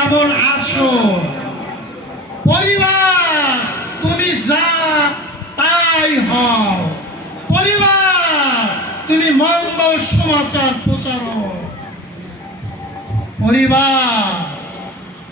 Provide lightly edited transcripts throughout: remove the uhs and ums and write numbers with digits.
কেমন আছো? পরিবার তুমি যা তাই হও। পরিবার তুমি মঙ্গল সমাচার প্রচারক। পরিবার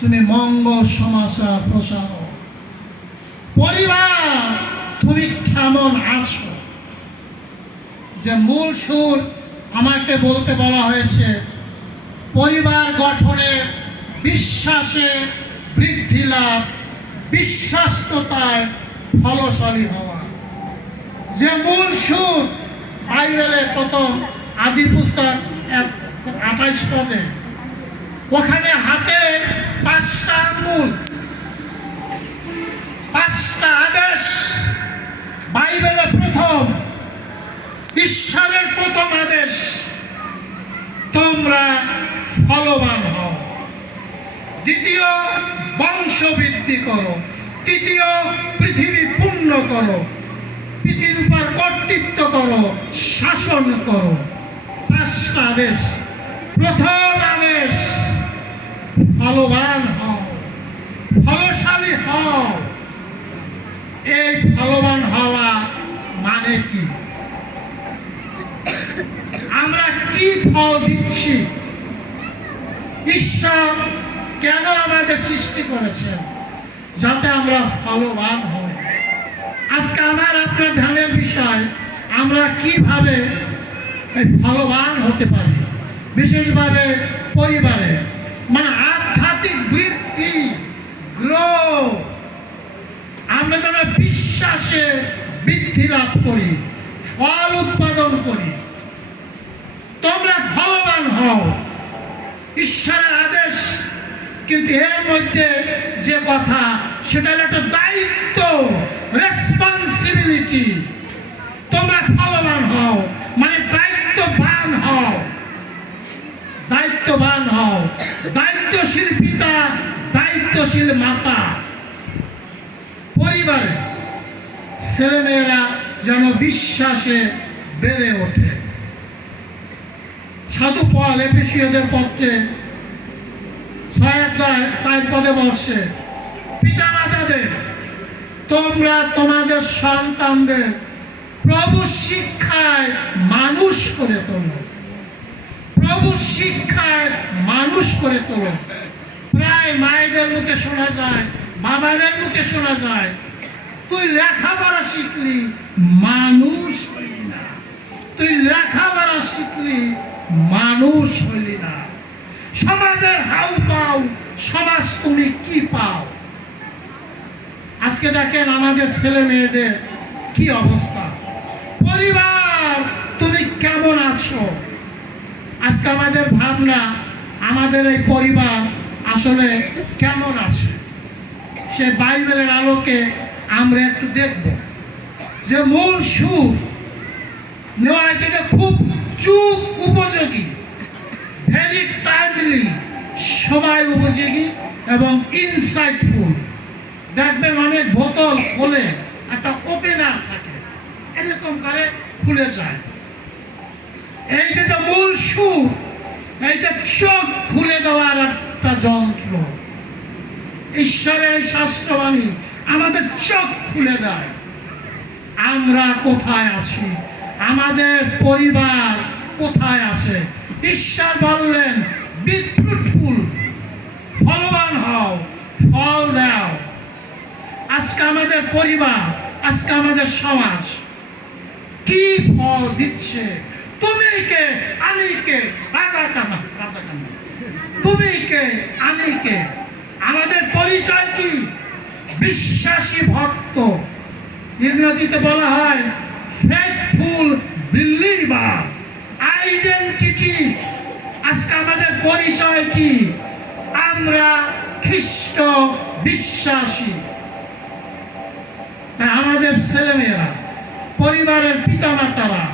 তুমি মঙ্গল সমাচার প্রচারক। পরিবার তুমি কেমন আছো? যে মূল সুর আমাকে বলতে বলা হয়েছে পরিবার গঠনে বিশ্বাসে বৃদ্ধি লাভ, বিশ্বাস্ততায় ফলশালী হওয়া। যে মূল সুর বাইবেলের প্রথম আদি পুস্তক 28 পদে, ওখানে হাতে 5টা আঙ্গুল, 5টা আদেশ। বাইবেলের প্রথম, ঈশ্বরের প্রথম আদেশ, তোমরা ফলবান হও। দ্বিতীয়, বংশ বৃদ্ধি করো। তৃতীয়, পৃথিবী পূর্ণ করো। পৃথিবীর উপর কর্তৃত্ব করো, শাসন করো। 5টা আদেশ। প্রথম আদেশ, ফলবান হও, ফলশালী হও। এই ফলবান হওয়া মানে কি? আমরা কি ফল দিচ্ছি? ঈশ্বর কেন আমাদের সৃষ্টি করেছেন? যাতে আমরা ফলবান হই। আজকে আমার আপনার ধ্যানের বিষয়, আমরা কিভাবে ফলবান হতে পারি, বিশেষভাবে পরিবারে, মানে আধ্যাত্মিক বৃদ্ধি, গ্রো। আমরা যেন বিশ্বাসে বৃদ্ধি লাভ করি, ফল উৎপাদন করি। তোমরা ফলবান হও, ঈশ্বরের আদেশ। কিন্তু এর মধ্যে যে কথা, সেটা হলো একটা দায়িত্ব, রেসপন্সিবিলিটি। তোমরা ফলবান হও মানে দায়িত্ববান হও, দায়িত্ববান হও। দায়িত্বশীল পিতা, দায়িত্বশীল মাতা। পরিবারে ছেলেমেয়েরা যেন বিশ্বাসে বেড়ে ওঠে। সাধু পল এফেসীয়দের পত্রে 6 পদে বলছে, পিতামাতাদের তোমরা তোমাদের সন্তানদের প্রভু শিক্ষায় মানুষ করে তোলো। প্রভু শিক্ষায় মানুষ করে তোলো। প্রায় মায়েদের মুখে শোনা যায়, বাবাদের মুখে শোনা যায়, তুই লেখাপড়া শিখলি, মানুষ হইলি না। তুই লেখাপড়া শিখলি, মানুষ হইলি না। সমাজের হাউ পাও, সমাজ তুমি কি পাও? আজকে দেখেন আমাদের ছেলে মেয়েদের কি অবস্থা। পরিবার তুমি কেমন আছো? আজকে আমাদের ভাবনা, আমাদের এই পরিবার আসলে কেমন আছে, সে বাইবেলের আলোকে আমরা একটু দেখব। যে মূল সুর নেওয়া হয়েছে, এটা খুব যুগ উপযোগী, ভেরি টাইমলি, সময় উপযোগী এবং ইনসাইটফুল। দেখবেন অনেক বোতল খোলে, একটা ওপেনার থাকে, এরকম করে খুলে যায়। এই যে মূল সুর, এইটা চোখ খুলে দেওয়ার একটা যন্ত্র। ঈশ্বরের এই শাস্ত্রবাণী আমাদের চোখ খুলে দেয়। আমরা কোথায় আছি, আমাদের পরিবার কোথায় আছে। ঈশ্বর বললেন, বি ফ্রুটফুল, ফলবান হও, ফল দাও। আজকে আমাদের পরিবার, আজকে আমাদের সমাজ কি ফল দিচ্ছে? তুমি কে, আমি কে, রাজা কানা, রাজা কানা, তুমি কে, আমি কে? আমাদের পরিচয় কি? বিশ্বাসী ভক্ত। ইংরেজিতে বলা হয় ফেথফুল বিলিভার। আইডেন্টিটি। আজকে আমাদের পরিচয় কি? আমরা খ্রিস্ট বিশ্বাসী। আমাদের ছেলেমেয়েরা, পরিবারের পিতামাতারা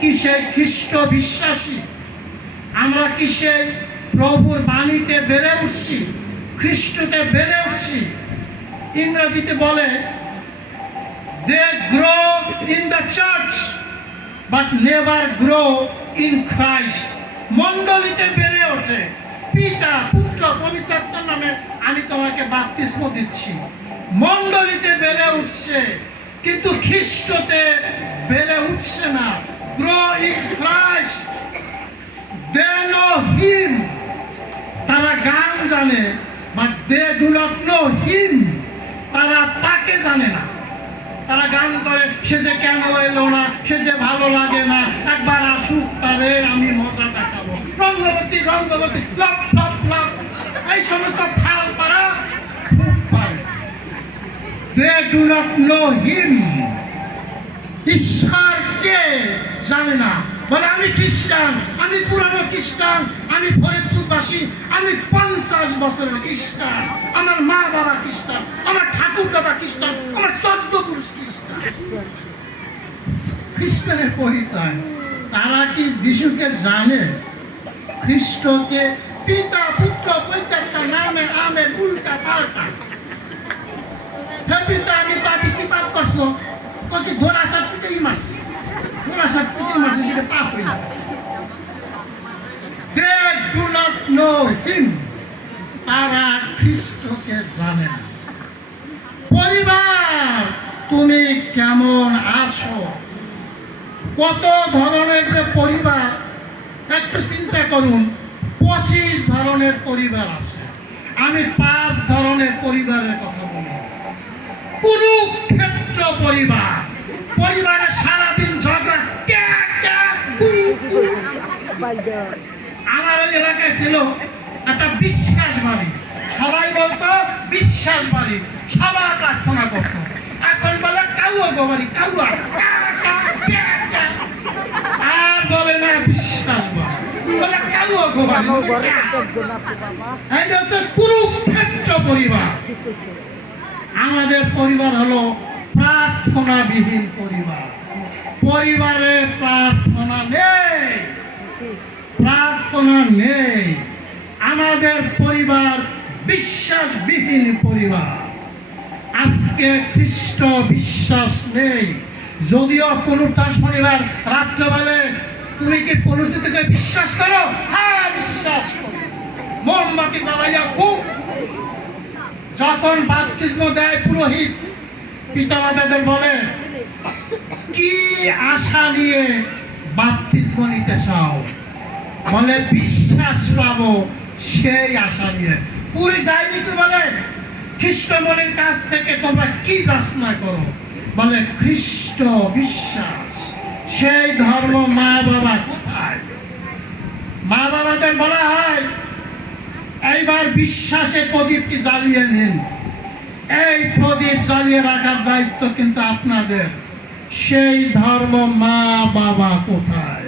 কি সেই খ্রিস্ট বিশ্বাসী? আমরা কি সেই প্রভুর বাণীতে বেড়ে উঠছি, খ্রিস্টতে বেড়ে উঠছি? ইংরেজিতে বলে they grow in the church but never grow in Christ। মণ্ডলীতে বেড়ে ওঠে, পিতা পুত্র পবিত্র আত্মার আমি তোমাকে বাপ্তিস্ম দিচ্ছি। মণ্ডলীতে বেড়ে উঠছে, কিন্তু খ্রিস্টতে বেড়ে উঠছে না। Grow in Christ, they know him. তারা গান জানে, but they do not know him. তারা তাকে জানে না। তারা গান করে, সে যে কেন এলো না, সে যে ভালো লাগে না, একবার আসুক তারে আমি মজা দেখাবো। রঙ্গবতী রঙ্গবতী, লাভ লাভ লাভ, এই সমস্ত ফাল তারা খুব পারে। They do not know him. ঈশ্বরকে জানে না। বলে আমি খ্রিস্টান, আমি পুরানো খ্রিস্টান, আমি ফরিদপুরবাসী, আমি 50 বছরের খ্রিস্টান, আমার মা বাবা খ্রিস্টান, আমার ঠাকুর দাদা খ্রিস্টান, আমার 14 পুরুষ খ্রিস্টান। খ্রিস্টানের পরিচয়। তারা কি যিশুকে জানে? খ্রিস্টকে পিতা পুত্র প্রত্যেকটা নামে আমের উল্টা পাল্টা। পিতা আমি তাকে কি পাপ করছো? তোকে ঘোড়া সাপ পিটেই মারছি, ঘোড়া সাপ পিটেই মারছি, সেটা পাপ হইল। They do not know him. তারা খ্রিস্টকে জানে না। পরিবার, তুমি কেমন আছো? কত ধরনের যে পরিবার, একটু চিন্তা করুন। 25 ধরনের পরিবার আছে। আমি 5 ধরনের পরিবারের কথা বলি। কুরুক্ষেত্র পরিবার, পরিবারে সারাদিন ঝগড়া। আমার ওই এলাকায় ছিল একটা বিশ্বাস বাড়ি। সবাই বলতো বিশ্বাস বাড়ি, সবার প্রার্থনা করতো। এখন বলে কাউয়া গোবাড়ি, কাউয়া। আর বলে না বিশ্বাস বাড়ি, বলে কাউয়া গোবাড়ি। এটা হচ্ছে কুরুক্ষেত্র পরিবার। আমাদের পরিবার হলো প্রার্থনাবিহীন পরিবার। পরিবারে প্রার্থনা নেই, প্রার্থনা নেই। আমাদের পরিবার বিশ্বাসবিহীন পরিবার। আজকে খ্রিস্ট বিশ্বাস নেই। যদিও পুনরুত্থান শনিবার রাত্রেবেলা তুমি কি পুনরুত্থিতকে বিশ্বাস করো? হ্যাঁ, বিশ্বাস করো। মোমবাতি জ্বালাইয়া খুব যখন বাপ্তিস্ম দেয় পুরোহিত, পিতামাতাদের বলে কি আশা নিয়ে বাপ্তিস্ম নিতে চাও? বলে বিশ্বাস পাবো, সেই আশা নিয়ে। পুরী ডাইনিকে বলে খ্রিস্টমনের কাছ থেকে তোমরা কি যাচনা করো? বলে খ্রিস্ট বিশ্বাস। সেই ধর্ম মা বাবা কোথায়? মা বাবাদের বলা হয় এইবার বিশ্বাসে প্রদীপটি জ্বালিয়ে নিন। এই প্রদীপ জ্বালিয়ে রাখার দায়িত্ব কিন্তু আপনাদের। সেই ধর্ম মা বাবা কোথায়?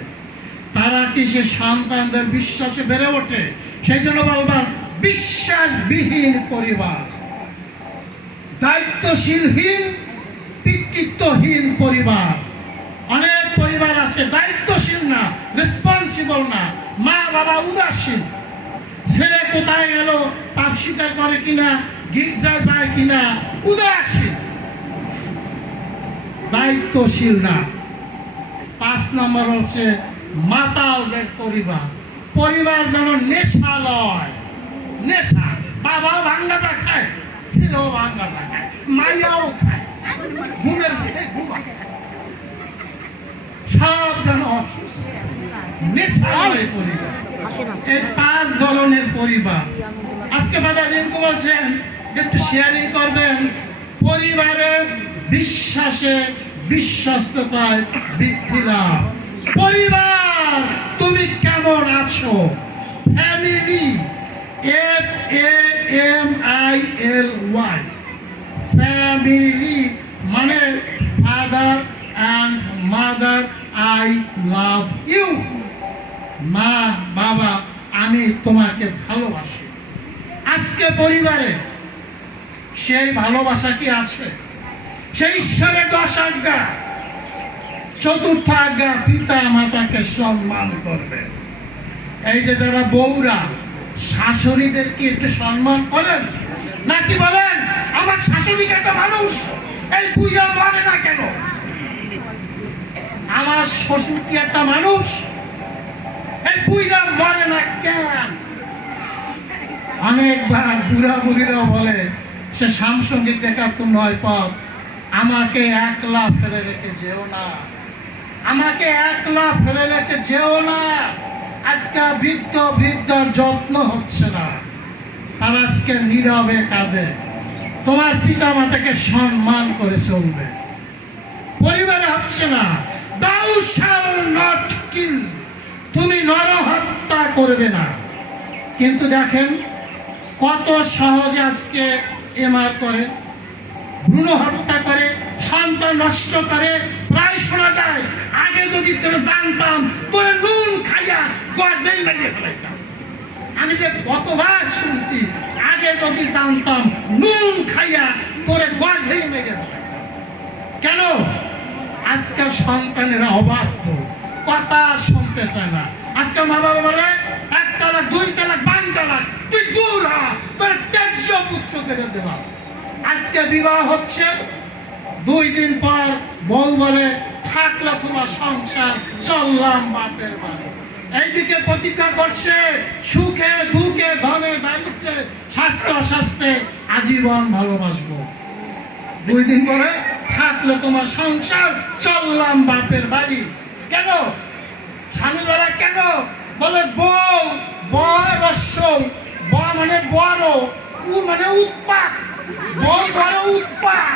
তারা কি সে সন্তানদের বিশ্বাসে বেড়ে ওঠে? সেই জন্য বলবার বিশ্বাসবিহীন পরিবার, দায়িত্বশীলহীন, পিতৃত্বহীন পরিবার। অনেক পরিবার আছে দায়িত্বশীল না, রেসপন্সিবল না, মা বাবা উদাসীন। ছেলে কোথায় গেল, পাপ স্বীকার করে কিনা, গির্জা যায় কিনা, উদাসীন, দায়িত্বশীল না। 5 নম্বর হচ্ছে মাতালদের পরিবার। পরিবার যেন নেশালয়, নেশা। বাবাও ভাঙ্গাচা খায়, ছেলেও ভাঙ্গাচা খায়, মাইয়াও খায়, ঘুমের সাথে ঘুমায়, সব যেন অসুস্থ, নেশালয় পরিবার। এই 5 ধরনের পরিবার। আজকে বাজার রিঙ্কু বলছেন একটু শেয়ারিং করবেন। পরিবারে বিশ্বাসে, বিশ্বস্ততায় বৃদ্ধি লাভ। পরিবার, তুমি কেমন আছো? ফ্যামিলি, FAMILY, ফ্যামিলি মানে father and mother, I love you. মা বাবা, আমি তোমাকে ভালোবাসি। আজকে পরিবারে সেই ভালোবাসা কি আছে? সেই ঈশ্বরের 10 আজ্ঞা। 4র্থ আজ্ঞা, পিতা মাতাকে সম্মান করবে। এই যে যারা বউরা শাশুড়িদের কি একটু সম্মান করেন নাকি বলেন আমার শাশুড়িকে একটা মানুষ, এই বুইয়া বলে না কেন? আমার শ্বশুর কি একটা মানুষ, এই বুইয়া বলে না কেন? অনেকবার বুড়া বুড়িরাও বলে সে সামসঙ্গিক দেখার তো নয় পথ, আমাকে একলা ফেলে রেখে যেও না, আমাকে একলা ফেলে রেখে যেও না। আজকে বৃদ্ধর যত্ন হচ্ছে না, তারা আজকে নীরবে কাঁদে। তোমার পিতা মাতাকে সম্মান করে চলবে, পরিবারে হচ্ছে না। Thou shall not kill, তুমি নরহত্যা করবে না। কিন্তু দেখেন কত সহজে আজকে এমআর করে, ভ্রূণ হত্যা করে, সন্তান নষ্ট করে। প্রায় শোনা যায়, আগে যদি তোরা জানতাম তোরে নুন খাইয়া গর্ভেই মেরে ফেলাইতাম। আমি যে কতবার শুনছি, আগে যদি জানতাম নুন খাইয়া তোরে গর্ভেই মেরে ফেলাইতাম। কেন? আজকাল সন্তানেরা অবাধ্য, কথা শুনতে চায় না। আজকাল মা বাবা বলে 1 তালাক 2 তালাক 5 তালাক, তুই দূর হ, তোর ত্যায্য পুত্র করে দেবা। আজকে বিবাহ হচ্ছে, 2 দিন পর বউ বলে থাকলো তোমার সংসার, চললাম বাপের বাড়ি। এইদিকে প্রতিজ্ঞা করছে সুখে দুঃখে ধনে দারিদ্রে স্বাস্থ্য অস্বাস্থ্যে আজীবন ভালোবাসবো। 2 দিন পরে থাকলো তোমার সংসার, চললাম বাপের বাড়ি। কেন? স্বামী বলে কেন? বলে বউ, বরস্য, ব মানে বড়, উ মানে উৎপাত, বউ বড় উৎপাত।